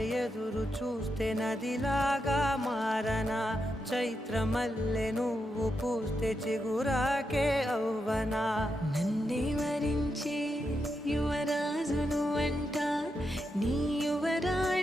ఎదురు చూస్తే నదిలాగా మారనా, చైత్రమల్లె నువ్వు పూస్తే చిగురాకే అవ్వనా. నన్నే వరించే యువరాజును అంట నీ యువరాణి